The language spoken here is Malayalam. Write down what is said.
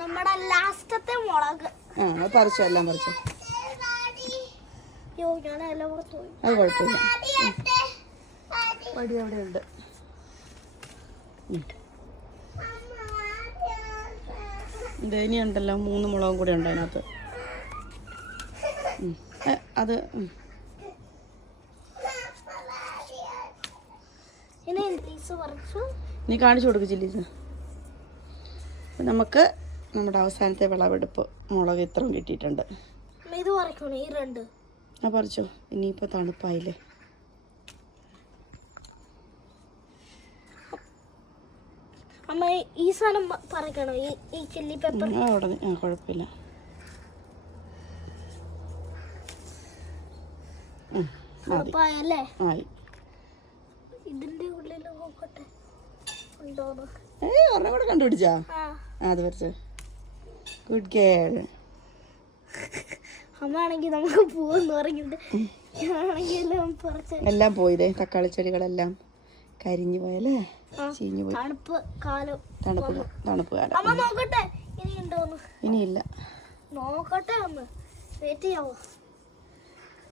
നമ്മുടെ ലാസ്റ്റത്തെ മുളക്. ആ അത് പറിച്ചോ എല്ലാം പറിച്ചു. അത് കുഴപ്പമില്ല. വടി അവിടെ ഉണ്ട്. ഇനി ഉണ്ടല്ലോ മൂന്ന് മുളകും കൂടി ഉണ്ട് അതിനകത്ത്. അത് നീ കാണിച്ചു കൊടുക്ക് ചില്ലീസ്. നമുക്ക് നമ്മുടെ അവസാനത്തെ വിളവെടുപ്പ് മുളക് ഇത്രയും കിട്ടിയിട്ടുണ്ട്. ഇത് പറിക്കണം ഈ രണ്ട്. ആ പറിച്ചോ. ഇനിയിപ്പോൾ തണുപ്പായില്ലേ. അമ്മ ഈ സാധനം പറിക്കണോ? ഈ ചില്ലി പെപ്പർ ആ ആ കുഴപ്പമില്ല. ആയി. ഇതിന്റെ ഉള്ളിൽ നോക്കട്ടെ. ഉണ്ടോന്ന്. ഏ ഒരെണ്ണം കൂടെ കണ്ടുപിടിച്ചാ? അത് പറിച്ചോ. ഗുഡ് ഗേൾ അമ്മാണെങ്കിൽ നമുക്ക് പോകുന്നു പറഞ്ഞിട്ട് എല്ലാം പോയില്ലേ? തക്കാളി ചെടികളെല്ലാം കരിഞ്ഞു പോയല്ലേ. ചീഞ്ഞു പോയി. തണുപ്പ് കാലം. തണുപ്പ് തണുപ്പ് കാലം. ഇനിയില്ല. നോക്കട്ടെ അമ്മ വെയിറ്റ് ചെയ്യാവോ?